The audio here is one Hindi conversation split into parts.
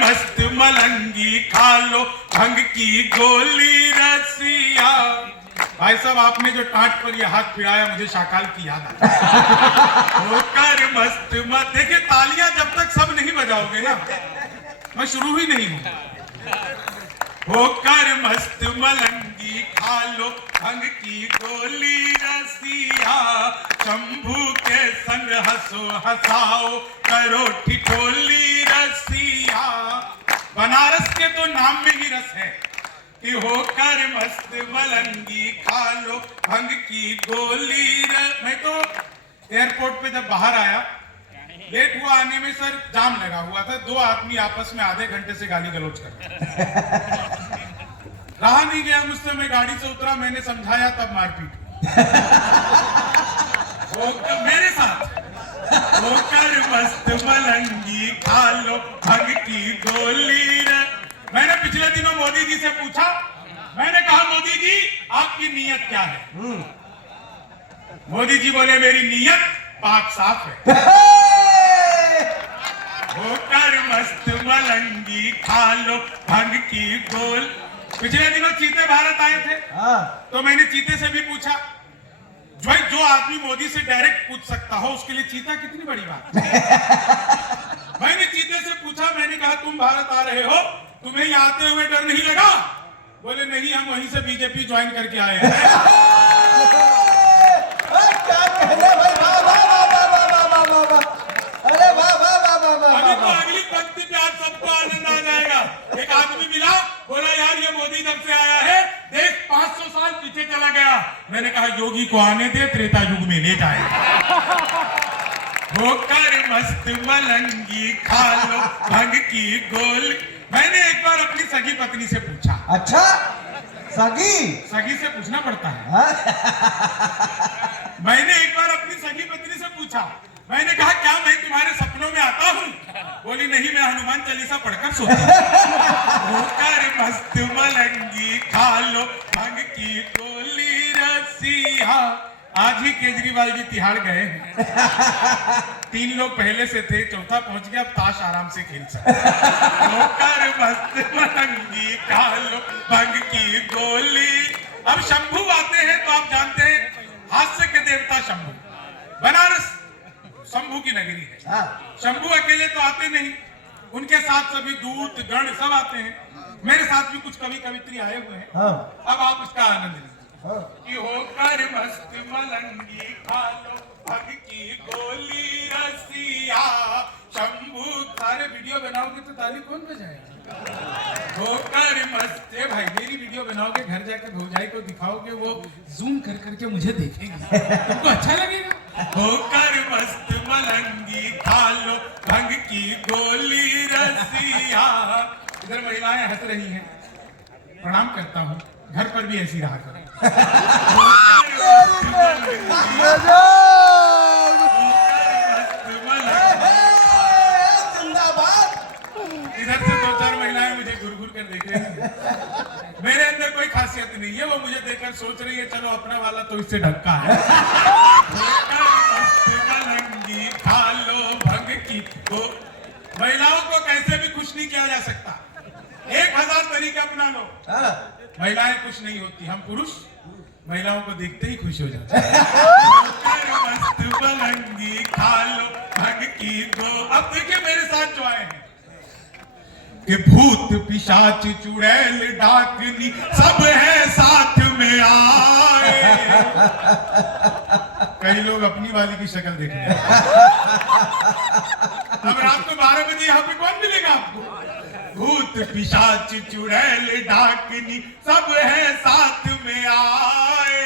मस्त मलंगी खा लो भंग की गोली रसिया। भाई साहब आपने जो टाट पर ये हाथ फिराया मुझे शाकाल की याद आ होकर मस्त मत। देखिए तालियां जब तक सब नहीं बजाओगे ना मैं शुरू ही नहीं हूं। होकर मस्त मलंगी खा लो भंग की गोली रसिया। शंभू के संग हंसो हंसाओ करो ठिठोली रसिया। बनारस के तो नाम में ही रस है कि होकर मस्त मलंगी खा लो भंग की गोली मैं तो एयरपोर्ट पे जब बाहर आया लेट हुआ आने में सर जाम लगा हुआ था। दो आदमी आपस में आधे घंटे से गाली गलौज कर रहा नहीं गया मुझसे। मैं गाड़ी से उतरा मैंने समझाया तब मारपीट मेरे साथ। होकर मस्त मलंगी खा लो भंग की गोली मैंने पिछले दिनों मोदी जी से पूछा। मैंने कहा मोदी जी आपकी नीयत क्या है? मोदी जी बोले मेरी नीयत पाक साफ है। होकर मस्त मलंगी खा लो भंग की गोल। पिछले दिनों चीते भारत आए थे तो मैंने चीते से भी पूछा भाई जो आदमी मोदी से डायरेक्ट पूछ सकता हो उसके लिए चीता कितनी बड़ी बात है। मैंने चीते से पूछा मैंने कहा तुम भारत आ रहे हो तुम्हें यहाँ आते हुए डर नहीं लगा? बोले नहीं हम वहीं से बीजेपी ज्वाइन करके आए हैं। क्या कहने भाई वाह वाह वाह वाह वाह वाह वाह वाह। अरे वाह वाह वाह वाह वाह। अभी तो अगली पंक्ति पे आप सबको आनंद आ जाएगा। एक आदमी मिला बोला यार ये मोदी जब से आया है देश 500 साल पीछे चला गया। मैंने कहा योगी को आने दे त्रेता युग में ले जाएगा। होकर मस्त मलंगी खा लो भंग की गोली। मैंने एक बार अपनी सगी पत्नी से पूछा। अच्छा सगी से पूछना पड़ता है। मैंने एक बार अपनी सगी पत्नी से पूछा। मैंने कहा क्या मैं तुम्हारे सपनों में आता हूँ? बोली नहीं मैं हनुमान चालीसा पढ़कर सोती। होकर मस्त मलंगी खा लो भंग की गोली रसिया। आज ही केजरीवाल जी तिहाड़ गए हैं। 3 लोग पहले से थे चौथा पहुंच गया। अब ताश आराम से खेल सकते। होकर मस्त मलंगी खा लो भंग की गोली। अब शंभू आते हैं तो आप जानते हैं हास्य के देवता शंभू। बनारस शंभू की नगरी है। शंभू अकेले तो आते नहीं उनके साथ सभी दूत गण सब आते हैं। मेरे साथ भी कुछ कवि कवित्री आए हुए हैं। अब आप इसका आनंद लीजिए कि होकर मस्त मलंगी खा लो भंग की गोली रसिया। शंभू सारे वीडियो बनाओगे तो ताली कौन बजाएगा? होकर मस्त भाई मेरी वीडियो बनाओगे घर जाकर भौजाई को दिखाओगे वो जूम कर करके मुझे देखेंगे तुमको अच्छा लगेगा। होकर मस्त मलंगी खा लो भंग की गोली रसिया। इधर महिलाएं हंस रही हैं प्रणाम करता हूँ। घर पर भी ऐसी रहा करो। इधर से 2-4 महिलाएं मुझे घूर घूर कर देख रही हैं। मेरे अंदर कोई खासियत नहीं है। वो मुझे देखकर सोच रही है चलो अपना वाला तो इससे ढक्का है। मलंगी खा लो भंग की गो। महिलाओं को कैसे भी खुश नहीं किया जा सकता। 1000 तरीके अपना लो। महिलाएं खुश नहीं होती। हम पुरुष महिलाओं को देखते ही खुश हो जाते हैं। मस्त मलंगी खा लो भंग की गो। अब देखिए मेरे साथ जो आए हैं कि भूत पिशाच चुड़ैल डाकनी सब है साथ में आए। कई लोग अपनी वाली की शक्ल देख रहे हैं। अब रात को 12 बजे यहाँ पे कौन मिलेगा आपको? भूत पिशाच चुड़ैल डाकनी सब है साथ में आए।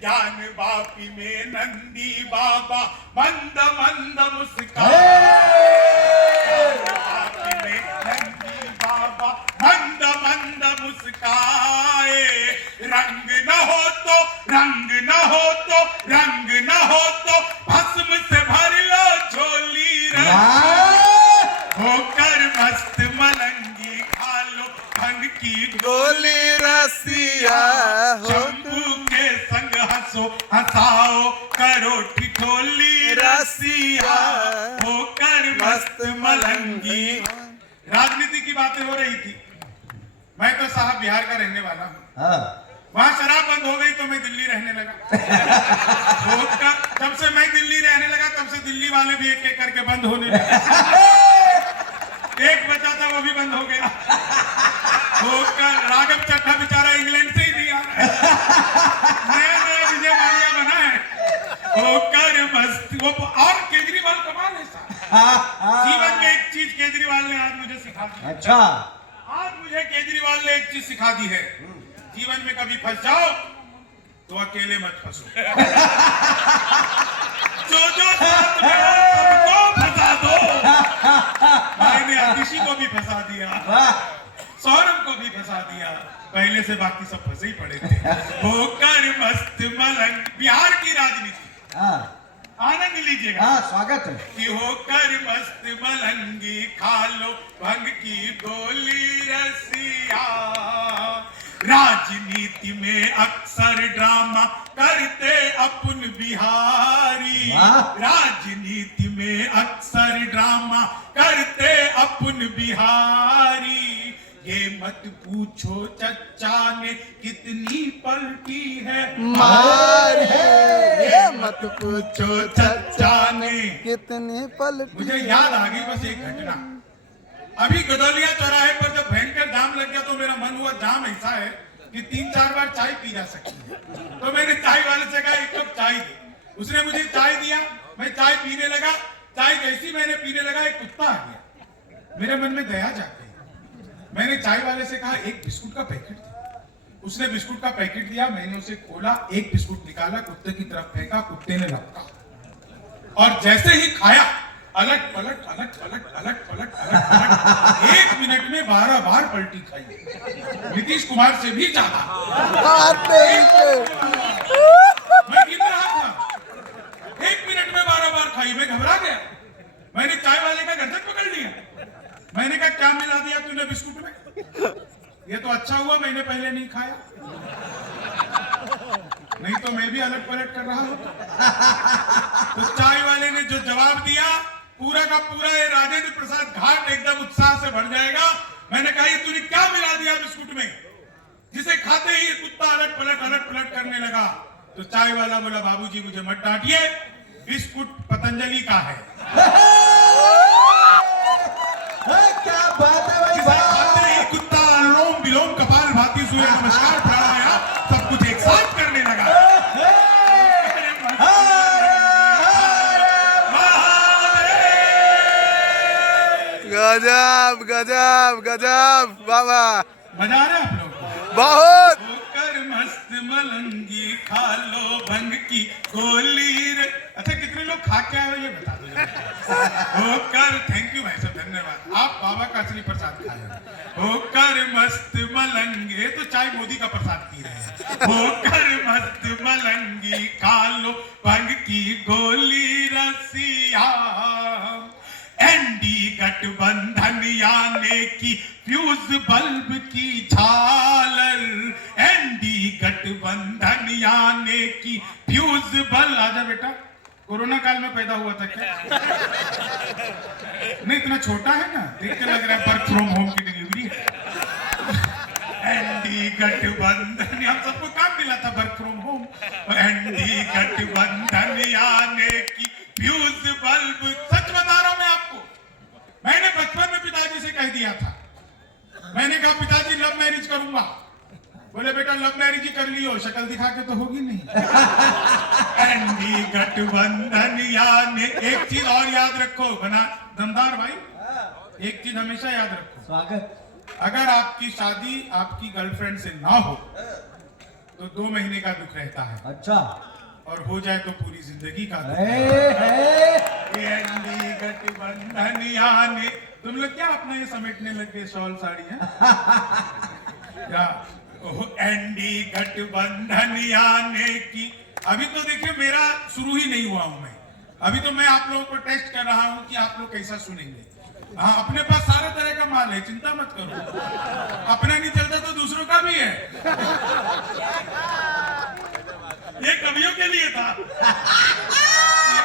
ज्ञान बापी में नंदी बाबा मंद मंद मुस्काए। नंदी बाबा मंद मंद मुस्काए। रंग न हो तो रंग न हो तो रंग न हो तो भस्म से भर लो झोली। होकर मस्त मलंगी खा लो भंग की गोली रसिया। शंभू के संग हंसो हंसाओ करो ठिठोली रसिया। होकर मस्त मलंगी। राजनीति की बातें हो रही थी। मैं तो साहब बिहार का रहने वाला हूँ। हाँ वहां शराब बंद हो गई तो मैं दिल्ली रहने लगा। जब से मैं दिल्ली रहने लगा तब से दिल्ली वाले भी एक एक करके बंद होने लगे। एक बचा था वो भी बंद हो गया। राघव चड्ढा बेचारा इंग्लैंड से ही नहीं आ रहा है। नया नया विजय माल्या बना है। मस्त वो और केजरीवाल कमाल है साहब। जीवन में एक चीज केजरीवाल ने आज मुझे सिखा दी। अच्छा आज मुझे केजरीवाल ने एक चीज सिखा दी है, जीवन में कभी फंस जाओ तो अकेले मत फंसो। जो साथ में हो सबको फंसा दो। मैंने आतिशी को भी फंसा दिया, सौरभ को भी फंसा दिया, पहले से बाकी सब फंसे ही पड़े थे। होकर मस्त मलंग, बिहार की राजनीति आनंद लीजिएगा। हाँ स्वागत है। कि होकर मस्त मलंगी खा लो भंग की गोली रसिया। राजनीति में अक्सर ड्रामा करते अपन बिहारी। राजनीति में अक्सर ड्रामा करते अपन बिहारी। ये मत पूछो चच्चा ने कितनी पलटी है मार है, ये मत पूछो चच्चा ने कितनी पलटी। मुझे याद आ गई बस एक घटना। अभी गदौलिया चौराहे पर जब भयंकर जाम लग गया तो मेरा मन हुआ जाम ऐसा है कि 3-4 बार चाय पी जा सकती है। तो मैंने चाय वाले से कहा एक कप चाय दे। उसने मुझे चाय दिया, मैं चाय पीने लगा। चाय जैसी मैंने पीने लगा एक कुत्ता आ गया। मेरे मन में दया जाग गई। मैंने चाय वाले से कहा एक बिस्कुट का पैकेट दे। उसने बिस्कुट का पैकेट दिया, मैंने उसे खोला, एक बिस्कुट निकाला, कुत्ते की तरफ फेंका, कुत्ते ने लपका और जैसे ही खाया अलट पलट अलट पलट अलट पलट अलट पलट 1 मिनट में 12 बार पलटी खाई। नीतीश कुमार से भी ज्यादा। मैं गिन रहा था, 1 मिनट में 12 बार खाई। मैं घबरा गया। मैंने चाय वाले का गर्दन पकड़ लिया। मैंने कहा क्या मिला दिया तूने बिस्कुट में? ये तो अच्छा हुआ मैंने पहले नहीं खाया, नहीं तो मैं भी अलट पलट कर रहा हूं। तो चाय वाले ने जो जवाब दिया पूरा का पूरा ये राजेंद्र प्रसाद घाट एकदम उत्साह से भर जाएगा। मैंने कहा ये तूने क्या मिला दिया बिस्कुट में जिसे खाते ही कुत्ता अलट पलट करने लगा? तो चाय वाला बोला बाबूजी मुझे मत डांटिए, बिस्कुट पतंजलि का है। क्या बात है भाई खाते ही कुत्ता अनुलोम विलोम कपाल भाती सूर्य नमस्कार प्राणायाम सब कुछ एक साथ करने लगा। गजब गजब गजब बाबा, मजा आ रहा है आप लोग को? बहुत। होकर मस्त मलंगी खा लो भंग की गोली रे। अच्छा कितने लोग खा के आए हो ये बता दो। होकर, थैंक यू भाई साहब, धन्यवाद। आप बाबा का असली प्रसाद खाए। होकर मस्त मलंगे, तो चाय मोदी का प्रसाद पी रहे हैं। होकर मस्त मलंगी खा लो भंग की गोली रसिया। एनडी गठबंधन आने की फ्यूज बल्ब की झालर। एनडी गठबंधन आने की फ्यूज बल्ब। आजा बेटा, कोरोना काल में पैदा हुआ था क्या? नहीं इतना छोटा है ना, देख के लग रहा है वर्क फ्रॉम होम की डिलीवरी है। एनडी गठबंधन, हम सबको काम मिला था वर्क फ्रॉम होम। एनडी गठबंधन आने की फ्यूज बल्ब। सच बता रहा हूं मैं आपको, मैंने बचपन में पिताजी से कह दिया था। मैंने कहा पिताजी लव मैरिज करूंगा। बोले बेटा लव मैरिज ही कर लियो, शक्ल दिखा के तो होगी नहीं। एनडी गठबंधन यानी, एक चीज और याद रखो बना दमदार भाई, एक चीज हमेशा याद रखो। स्वागत। अगर आपकी शादी आपकी गर्लफ्रेंड से ना हो तो 2 महीने का दुख रहता है, अच्छा, और हो जाए तो पूरी जिंदगी का दुख। एनडी गठबंधन यानी, तुम लोग क्या अपना ये समेटने लग गए शॉल साड़ी है क्या? एनडी गठबंधन आने की। अभी तो देखिए मेरा शुरू ही नहीं हुआ हूं मैं। अभी तो मैं आप लोगों को टेस्ट कर रहा हूं कि आप लोग कैसा सुनेंगे। हाँ, अपने पास सारे तरह का माल है, चिंता मत करो। अपना नहीं चलता तो दूसरों का भी है। ये कवियों के लिए था।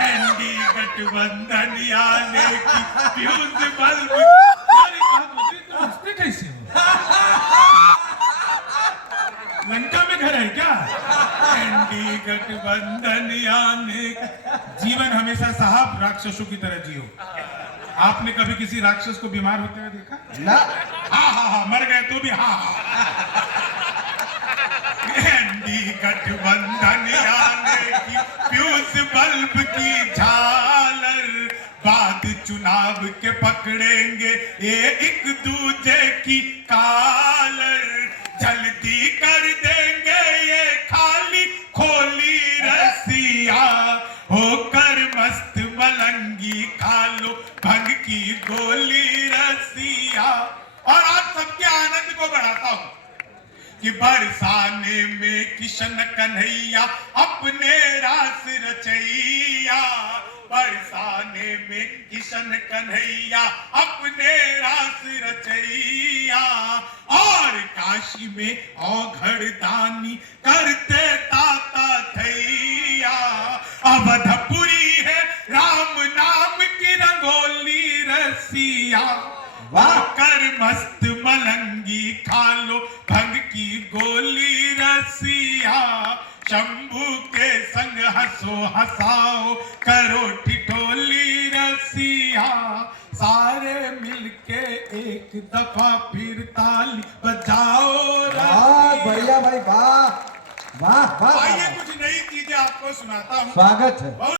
एनडी गठबंधन आने की फ्यूज बल्ब। गठबंधन आने। जीवन हमेशा साहब राक्षसों की तरह जियो। आपने कभी किसी राक्षस को बीमार होते हुए देखा? ना हाँ, मर गए तो भी हाँ। एनडी गठबंधन आने की फ्यूज बल्ब की झालर, बाद चुनाव के पकड़ेंगे ये एक दूजे की कालर, जल्दी कर देंगे ये खाली खोली रसिया, होकर मस्त मलंगी खा लो भंग की गोली रसिया। और आप सबके आनंद को बढ़ाता हूं कि बरसाने में किशन कन्हैया अपने रास रचैया, बरसाने में किशन कन्हैया अपने रास रचैया, और काशी में औघड़ दानी करते ताता थैया, अवधपुरी है राम नाम की रंगोली रसिया, वाह कर मस्त मलंगी खा लो भंग की गोली रसिया, शंभू के संग हंसो हंसाओ करो ठिठोली रसिया, सारे मिलके एक दफा फिर ताली बजाओ वाह बढ़िया भाई वाह वाह वाह आइए कुछ नई चीजें आपको सुनाता हूँ। स्वागत है।